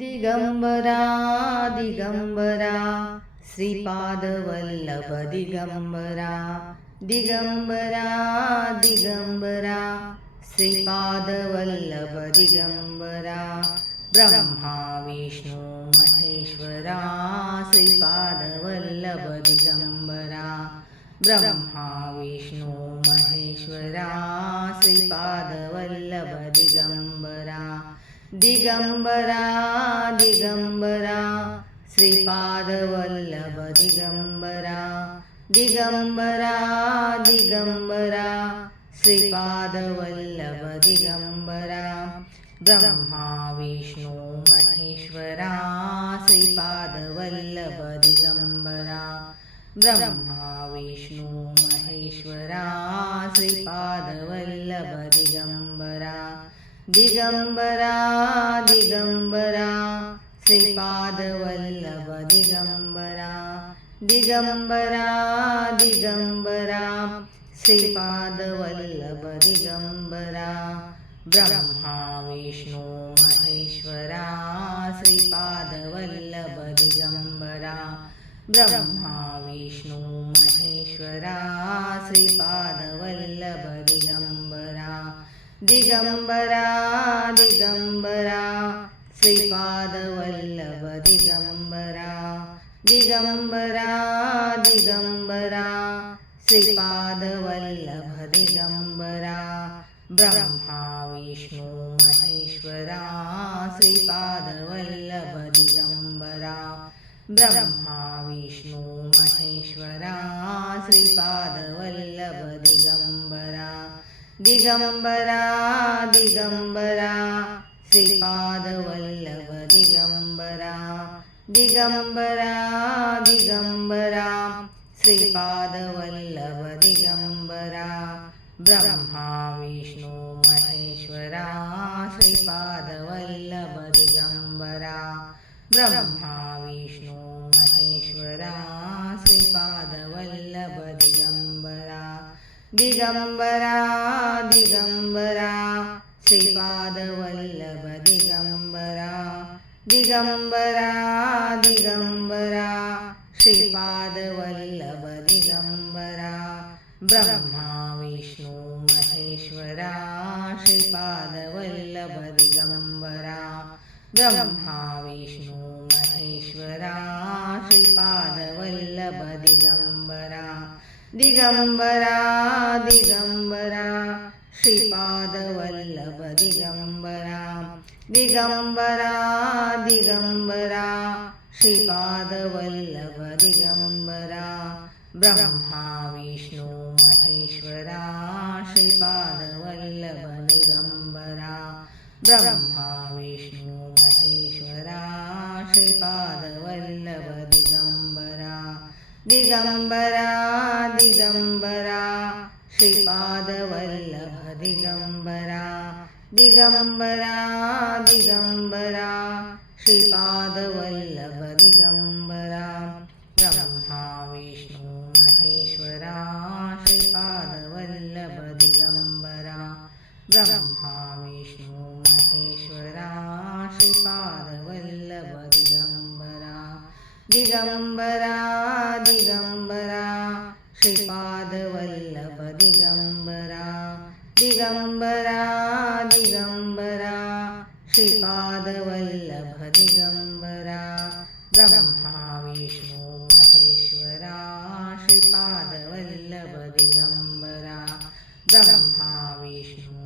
Digambara Digambara Shripadvallabh Digambara Digambara Digambara Shripadvallabh Digambara Brahma Vishnu Maheshwara Shripadvallabh Digambara Brahma Vishnu Maheshwara Shripadvallabh Digambara Digambara Digambara Shripadvallabh Digambara Digambara Digambara Shripadvallabh Digambara Brahma Vishnu Maheshwara Shripadvallabh Digambara Brahma Vishnu Maheshwara Shripadvallabh Digambara Digambara Digambara Shripadvallabh Digambara Digambara Digambara Shripadvallabh Digambara Brahma Vishnu Maheshwara Shripadvallabh Digambara Brahma Vishnu Maheshwara Shripadvallabh Digambara Digambara Digambara Shripadvallabh Digambara Digambara Digambara Shripadvallabh Digambara Brahma Vishnu Maheshwara Shripadvallabh Digambara Brahma Vishnu Maheshwara Shripadvallabh Digambara Digambara Digambara Shripadvallabh Digambara Digambara Digambara Shripadvallabh Digambara Brahma Vishnu Maheshwara Shripadvallabh Digambara Brahma Vishnu Maheshwara Shripadvallabh Digambara Digambara Digambara Shripadvallabh Digambara Digambara Digambara Shripadvallabh Digambara Brahma Vishnu Maheshwara Shripadvallabh Digambara Brahma Vishnu Maheshwara Shripadvallabh Digambara Digambara Digambara Shripadvallabh Digambara Digambara Digambara Shripadvallabh Digambara Brahma Vishnu Maheshwara Shripadvallabh Digambara Brahma Vishnu Maheshwara Shripadvallabh Digambara Digambara Digambara Shripadvallabh Digambara Digambara Digambara Shripadvallabh Digambara Brahma Vishnu Maheshwara Shripadvallabh Digambara Brahma Vishnu Maheshwara Shripadvallabh Digambara Digambara Digambara Shripadvallabh Digambara Digambara Digambara Shripadvallabh Digambara Brahma Vishnu Maheshwara Shripadvallabh Digambara Brahma Vishnu